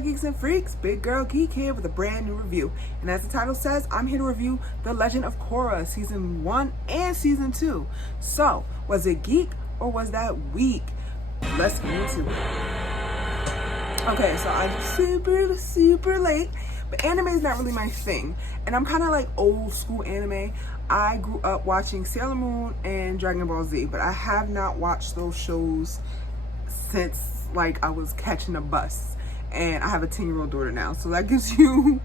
my geeks and freaks, big girl Geek here with a brand new review. And as the title says, I'm here to review The Legend of Korra season 1 and season 2. So, was it geek or was that weak? Let's get into it. Okay, so I'm super late, but anime is not really my thing. And I'm kind of like old school anime. I grew up watching Sailor Moon and Dragon Ball Z, but I have not watched those shows since like I was catching a bus, and I have a 10-year-old daughter now, so that gives you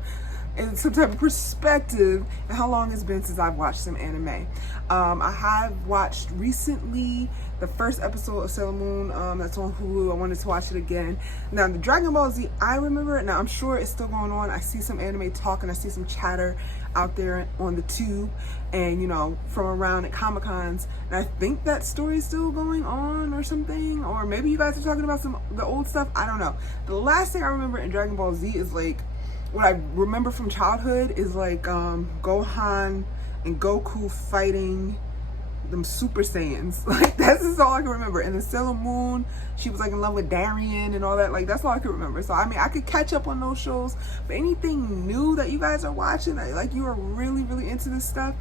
some type of perspective and how long it's been since I've watched some anime. I have watched recently the first episode of Sailor Moon, that's on Hulu. I wanted to watch it again. Now the Dragon Ball Z, I remember it. Now I'm sure it's still going on. I see some anime talk and I see some chatter out there on the tube and from around at Comic-Cons, and I think that story is still going on or something, or maybe you guys are talking about the old stuff. I don't know. The last thing I remember in Dragon Ball Z is like, what I remember from childhood is like Gohan and Goku fighting them Super Saiyans. Like that's just all I can remember. And the Sailor Moon, she was like in love with Darien and all that. Like that's all I could remember. So I mean, I could catch up on those shows, but anything new that you guys are watching, like you are really into this stuff,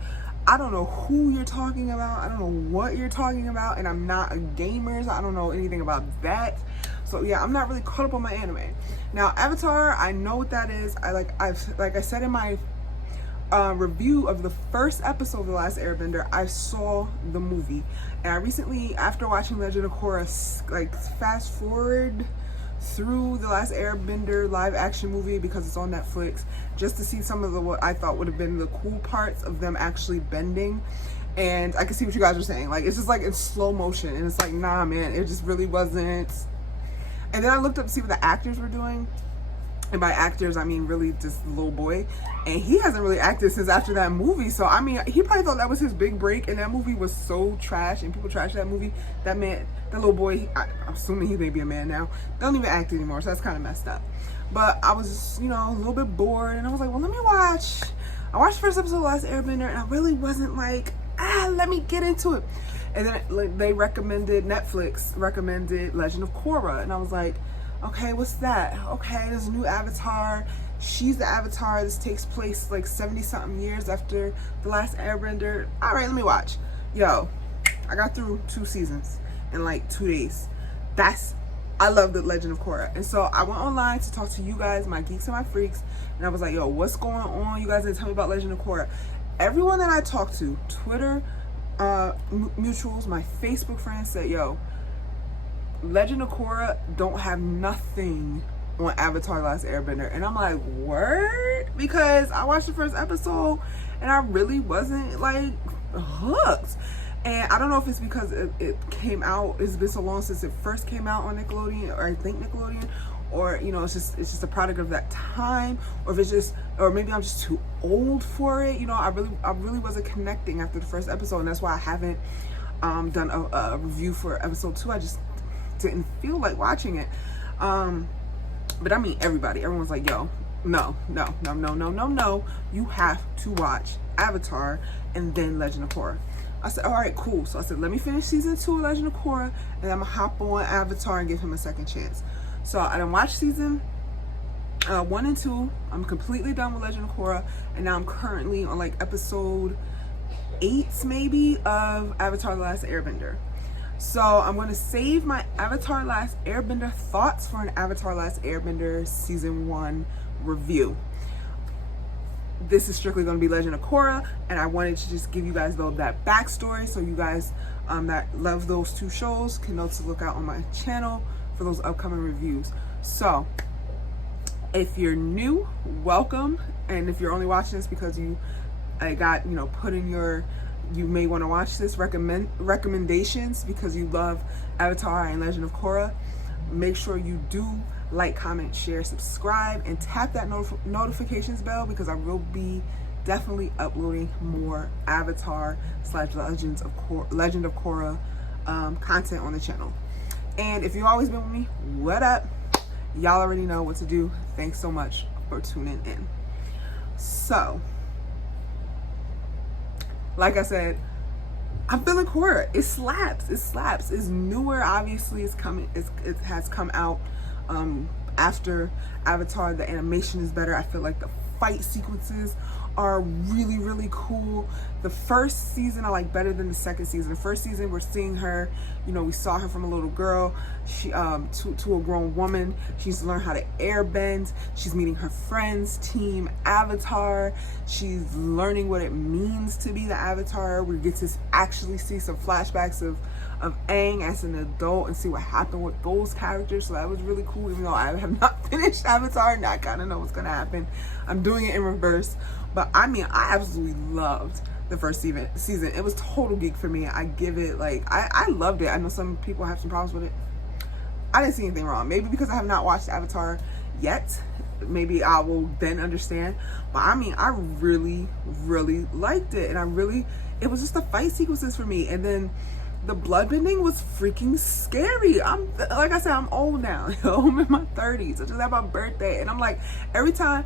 I don't know who you're talking about. I don't know what you're talking about, and I'm not a gamer, so I don't know anything about that. So yeah, I'm not really caught up on my anime. Now Avatar, I know what that is. Like I said in my review of the first episode of The Last Airbender, I saw the movie, and I recently, after watching Legend of Korra, like fast forward through The Last Airbender live action movie because it's on Netflix, just to see some of the what I thought would have been the cool parts of them actually bending. And I can see what you guys are saying, like it's just like in slow motion, and it's like, nah man, it just really wasn't. And then I looked up to see what the actors were doing. And by actors, I mean really just the little boy. And he hasn't really acted since after that movie. So, I mean, he probably thought that was his big break. And that movie was so trash. And people trashed that movie. That man, that little boy, I'm assuming he may be a man now, don't even act anymore. So that's kind of messed up. But I was just, a little bit bored. And I was like, well, let me watch. I watched the first episode of The Last Airbender. And I really wasn't like, let me get into it. And then Netflix recommended Legend of Korra. And I was like, okay, what's that? Okay, there's a new Avatar. She's the Avatar. This takes place like 70-something years after The Last Airbender. All right, let me watch. Yo, I got through 2 seasons in like 2 days. I love The Legend of Korra. And so I went online to talk to you guys, my geeks and my freaks, and I was like, yo, what's going on? You guys didn't tell me about Legend of Korra. Everyone that I talked to, Twitter, mutuals, my Facebook friends said, yo, Legend of Korra don't have nothing on Avatar The Last Airbender. And I'm like, word? Because I watched the first episode and I really wasn't like hooked. And I don't know if it's because it came out, it's been so long since it first came out on Nickelodeon, or I think Nickelodeon, or it's just a product of that time, or if it's just, or maybe I'm just too old for it. I really wasn't connecting after the first episode, and that's why I haven't done a review for episode 2. I just didn't feel like watching it. But I mean, everyone's like, yo, no, you have to watch Avatar and then Legend of Korra. I said, all right, cool. So I said, let me finish season 2 of Legend of Korra, and I'm gonna hop on Avatar and give him a second chance. So I done watched season 1 and 2. I'm completely done with Legend of Korra, and now I'm currently on like episode 8 maybe of Avatar The Last Airbender. So I'm going to save my Avatar Last Airbender thoughts for an Avatar Last Airbender season 1 review. This is strictly going to be Legend of Korra, and I wanted to just give you guys that backstory so you guys that love those 2 shows can know to look out on my channel for those upcoming reviews. So if you're new, welcome. And if you're only watching this because you got put in your, you may want to watch this recommendations because you love Avatar and Legend of Korra, make sure you do like, comment, share, subscribe, and tap that notifications bell, because I will be definitely uploading more Avatar / Legend of Korra content on the channel. And if you've always been with me, what up? Y'all already know what to do. Thanks so much for tuning in. So, like I said, I'm feeling Korra. It slaps. It's newer, obviously. It has come out after Avatar. The animation is better. I feel like the fight sequences are really, really cool. The first season I like better than the second season. The first season we're seeing her, you know, we saw her from a little girl, she to a grown woman. She's learned how to airbend. She's meeting her friends, Team Avatar. She's learning what it means to be the Avatar. We get to actually see some flashbacks of Aang as an adult and see what happened with those characters. So that was really cool, even though I have not finished Avatar and I kind of know what's gonna happen. I'm doing it in reverse. But I mean, I absolutely loved the first season. It was total geek for me. I give it, like, I loved it. I know some people have some problems with it. I didn't see anything wrong. Maybe because I have not watched Avatar yet. Maybe I will then understand. But I mean, I really, really liked it. And it was just the fight sequences for me. And then the bloodbending was freaking scary. Like I said, I'm old now. I'm in my 30s. I just had my birthday. And I'm like, every time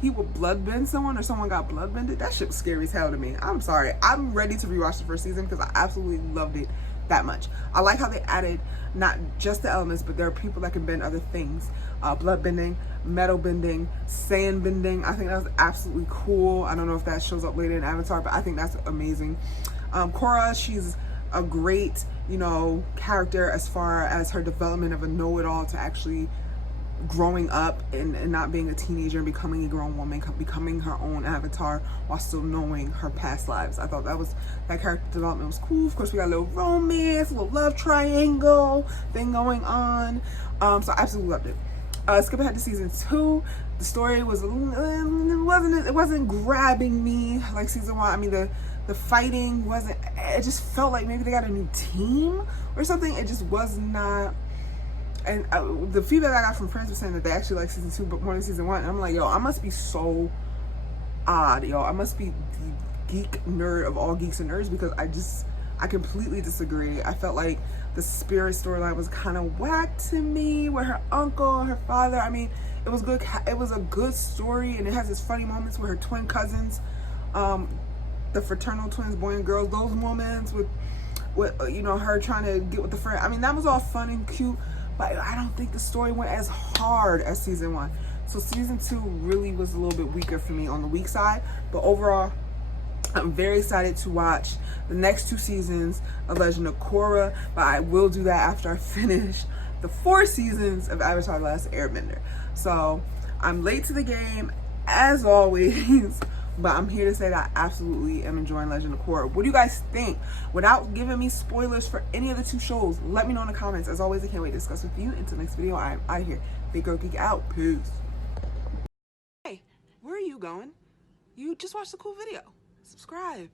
he would bloodbend someone or someone got bloodbended, that shit was scary as hell to me. I'm sorry. I'm ready to rewatch the first season because I absolutely loved it that much. I like how they added not just the elements, but there are people that can bend other things. Bloodbending, metal bending, sand bending. I think that was absolutely cool. I don't know if that shows up later in Avatar, but I think that's amazing. Korra, she's a great, you know, character as far as her development of a know-it-all to actually growing up and not being a teenager and becoming a grown woman, becoming her own avatar while still knowing her past lives. I thought that character development was cool. Of course, we got a little romance, a little love triangle thing going on. So I absolutely loved it. Skip ahead to season 2. The story was it wasn't grabbing me like season 1. I mean, the fighting wasn't, it just felt like maybe they got a new team or something. It just was not. And the feedback I got from friends was saying that they actually like season 2 but more than season 1. And I'm like, yo, I must be so odd, yo. I must be the geek nerd of all geeks and nerds because I completely disagree. I felt like the Spirit storyline was kind of whack to me with her uncle and her father. I mean, it was good. It was a good story, and it has its funny moments with her twin cousins, the fraternal twins, boy and girls. Those moments with you know, her trying to get with the friend. I mean, that was all fun and cute. But I don't think the story went as hard as season 1. So season 2 really was a little bit weaker for me on the weak side. But overall, I'm very excited to watch the next 2 seasons of Legend of Korra. But I will do that after I finish the 4 seasons of Avatar: The Last Airbender. So I'm late to the game, as always. But I'm here to say that I absolutely am enjoying Legend of Korra. What do you guys think? Without giving me spoilers for any of the 2 shows, let me know in the comments. As always, I can't wait to discuss with you. Until next video, I'm out of here. Big Girl Geek out. Peace. Hey, where are you going? You just watched a cool video. Subscribe.